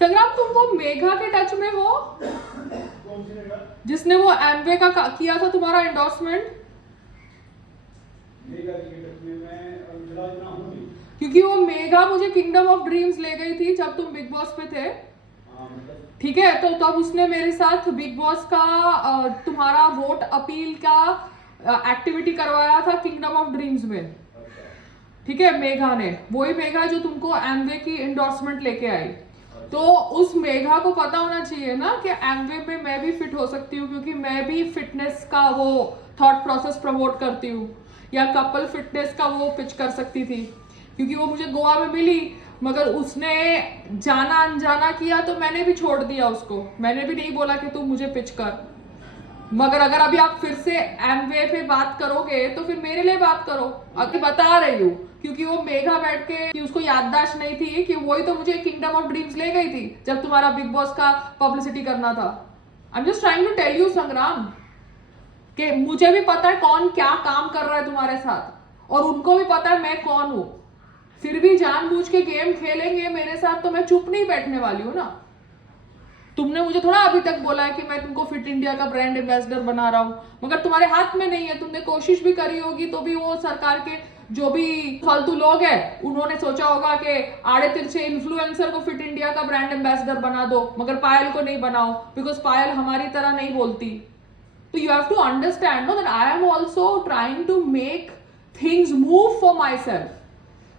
संग्राम, तुम वो मेघा के टच में हो जिसने वो एमवे का किया था तुम्हारा एंडोर्समेंट? क्योंकि वो मेघा मुझे किंगडम ऑफ ड्रीम्स ले गई थी जब तुम बिग बॉस पे थे। ठीक है, तो तब उसने मेरे साथ बिग बॉस का तुम्हारा वोट अपील का एक्टिविटी करवाया था किंगडम ऑफ ड्रीम्स में। ठीक है, मेघा ने, वही मेघा जो तुमको एमवे की एंडोर्समेंट लेके आई। तो उस मेघा को पता होना चाहिए ना कि एमवे में मैं भी फिट हो सकती हूँ, क्योंकि मैं भी फिटनेस का वो थॉट प्रोसेस प्रमोट करती हूँ, या कपल फिटनेस का वो पिच कर सकती थी। क्योंकि वो मुझे गोवा में मिली, मगर उसने जाना अनजाना किया तो मैंने भी छोड़ दिया उसको। मैंने भी नहीं बोला कि तू मुझे पिच कर। मगर अगर अभी आप फिर से एमवे पे बात करोगे तो फिर मेरे लिए बात करो। अभी बता रही हूँ, क्योंकि वो मेघा बैठ के कि उसको याददाश्त नहीं थी कि वही तो मुझे किंगडम ऑफ ड्रीम्स ले गई थी जब तुम्हारा बिग बॉस का पब्लिसिटी करना था। I am just trying to tell you Sangram कि मुझे भी पता है कौन क्या काम कर रहा है तुम्हारे साथ, और उनको भी पता है मैं कौन हूं। फिर भी जानबूझ के गेम खेलेंगे मेरे साथ तो मैं चुप नहीं बैठने वाली हूं ना। तुमने मुझे थोड़ा अभी तक बोला है कि मैं तुमको फिट इंडिया का ब्रांड एम्बेसडर बना रहा हूं, मगर तुम्हारे हाथ में नहीं है। तुमने कोशिश भी करी होगी तो भी वो सरकार के जो भी फालतू लोग हैं उन्होंने सोचा होगा कि आड़े तिरछे इन्फ्लुएंसर को फिट इंडिया का ब्रांड एम्बेसडर बना दो, मगर पायल को नहीं बनाओ, बिकॉज पायल हमारी तरह नहीं बोलती। तो you have to understand no that I am also trying to make things move for myself.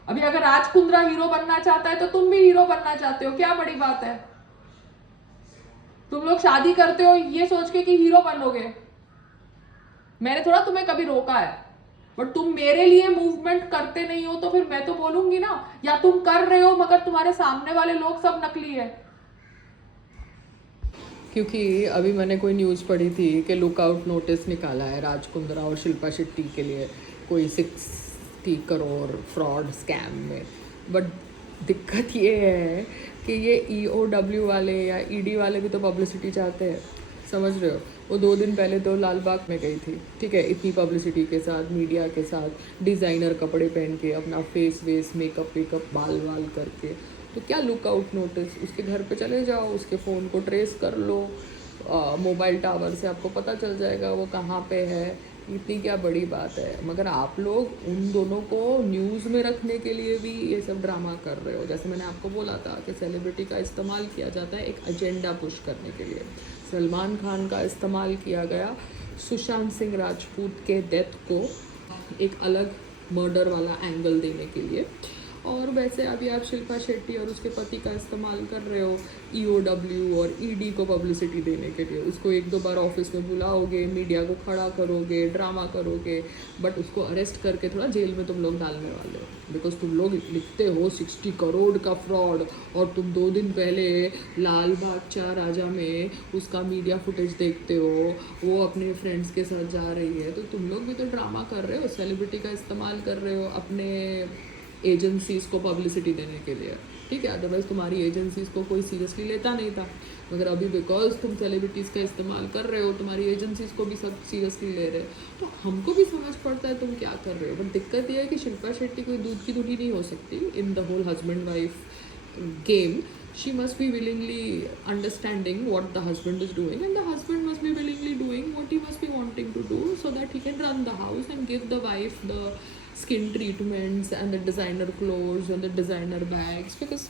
अभी अगर राज कुंद्रा हीरो बनना चाहता है तो तुम भी हीरो बनना चाहते हो, क्या बड़ी बात है? तुम लोग शादी करते हो ये सोच के कि हीरो बनोगे। मैंने थोड़ा तुम्हें कभी रोका है, बट तुम मेरे लिए मूवमेंट करते नहीं हो तो फिर मैं तो बोलूंगी ना, या तुम कर रहे हो मगर तुम्हारे सामने वाले लोग सब नकली है। क्योंकि अभी मैंने कोई न्यूज़ पढ़ी थी कि लुकआउट नोटिस निकाला है राज कुंद्रा और शिल्पा शेट्टी के लिए, कोई 60 करोड़ फ्रॉड स्कैम में। बट दिक्कत ये है कि ये EOW वाले या ED वाले भी तो पब्लिसिटी चाहते हैं, समझ रहे हो? वो 2 दिन पहले तो लाल बाग में गई थी, ठीक है, इतनी पब्लिसिटी के साथ, मीडिया के साथ, डिज़ाइनर कपड़े पहन के, अपना फेस वेस मेकअप वेकअप बाल वाल करके। तो क्या लुकआउट नोटिस? उसके घर पे चले जाओ, उसके फ़ोन को ट्रेस कर लो, मोबाइल टावर से आपको पता चल जाएगा वो कहाँ पे है। इतनी क्या बड़ी बात है? मगर आप लोग उन दोनों को न्यूज़ में रखने के लिए भी ये सब ड्रामा कर रहे हो। जैसे मैंने आपको बोला था कि सेलिब्रिटी का इस्तेमाल किया जाता है एक एजेंडा पुश करने के लिए। सलमान खान का इस्तेमाल किया गया सुशांत सिंह राजपूत के डेथ को एक अलग मर्डर वाला एंगल देने के लिए, और वैसे अभी आप शिल्पा शेट्टी और उसके पति का इस्तेमाल कर रहे हो EOW और ED को पब्लिसिटी देने के लिए। उसको 1-2 बार ऑफिस में बुलाओगे, मीडिया को खड़ा करोगे, ड्रामा करोगे, बट उसको अरेस्ट करके थोड़ा जेल में तुम लोग डालने वाले हो। बिकॉज तुम लोग लिखते हो 60 करोड़ का फ्रॉड, और तुम 2 दिन पहले लाल बाग चार राजा में उसका मीडिया फुटेज देखते हो, वो अपने फ्रेंड्स के साथ जा रही है। तो तुम लोग भी तो ड्रामा कर रहे हो, सेलिब्रिटी का इस्तेमाल कर रहे हो अपने एजेंसीज़ को पब्लिसिटी देने के लिए, ठीक है? अदरवाइज़ तुम्हारी एजेंसीज़ को कोई सीरियसली लेता नहीं था, मगर अभी बिकॉज तुम सेलिब्रिटीज़ का इस्तेमाल कर रहे हो, तुम्हारी एजेंसीज़ को भी सब सीरियसली ले रहे हैं। तो हमको भी समझ पड़ता है तुम क्या कर रहे हो। बट दिक्कत यह है कि शिल्पा शेट्टी कोई दूध की दूधी नहीं हो सकती in the whole husband wife game. She must be willingly understanding what the husband is doing, and the husband must be willingly doing what he must be wanting to do, so that he can run the house and give the wife the skin treatments and the designer clothes and the designer bags, because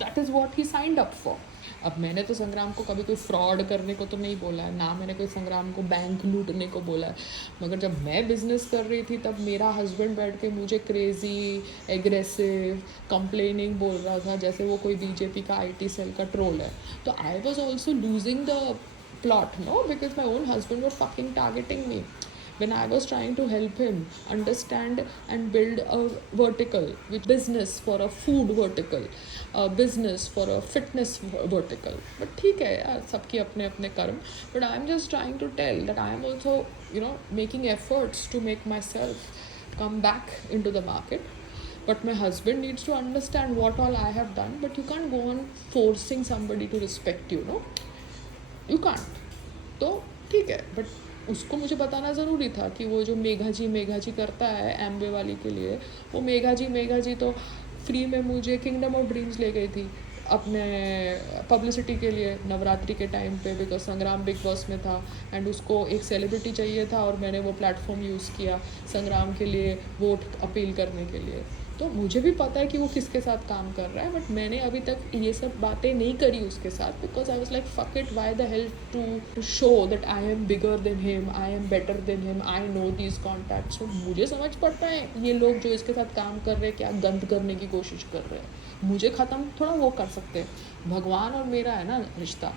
that is what he signed up for. अब मैंने तो संग्राम को कभी कोई fraud करने को तो नहीं बोला है, ना मैंने कोई संग्राम को बैंक लूटने को बोला है। मगर जब मैं बिज़नेस कर रही थी तब मेरा हस्बैंड बैठ के मुझे क्रेज़ी, एग्रेसिव, कंप्लेनिंग बोल रहा था जैसे वो कोई BJP का IT सेल का ट्रोल है। तो I was also losing the plot, no, because my own husband was fucking targeting me when I was trying to help him understand and build a vertical, which business for a food vertical, a business for a fitness vertical. But ठीक है यार, सबकी अपने अपने कर्म. But I am just trying to tell that I am also, making efforts to make myself come back into the market. But my husband needs to understand what all I have done. But you can't go on forcing somebody to respect you, no? You can't. तो ठीक है, but उसको मुझे बताना ज़रूरी था कि वो जो मेघा जी करता है एमवे वाली के लिए, वो मेघा जी तो फ्री में मुझे किंगडम ऑफ ड्रीम्स ले गई थी। अपने पब्लिसिटी के लिए नवरात्रि के टाइम पे, बिकॉज संग्राम बिग बॉस में था एंड उसको एक सेलिब्रिटी चाहिए था और मैंने वो प्लेटफॉर्म यूज़ किया संग्राम के लिए वोट अपील करने के लिए। तो मुझे भी पता है कि वो किसके साथ काम कर रहा है, बट मैंने अभी तक ये सब बातें नहीं करी उसके साथ, because I was like fuck it, why the hell to show that I am bigger than him, I am better than him, I know these contacts. मुझे समझ पड़ता है ये लोग जो इसके साथ काम कर रहे हैं क्या गंद करने की कोशिश कर रहे हैं। मुझे ख़त्म थोड़ा वो कर सकते हैं, भगवान और मेरा है ना रिश्ता।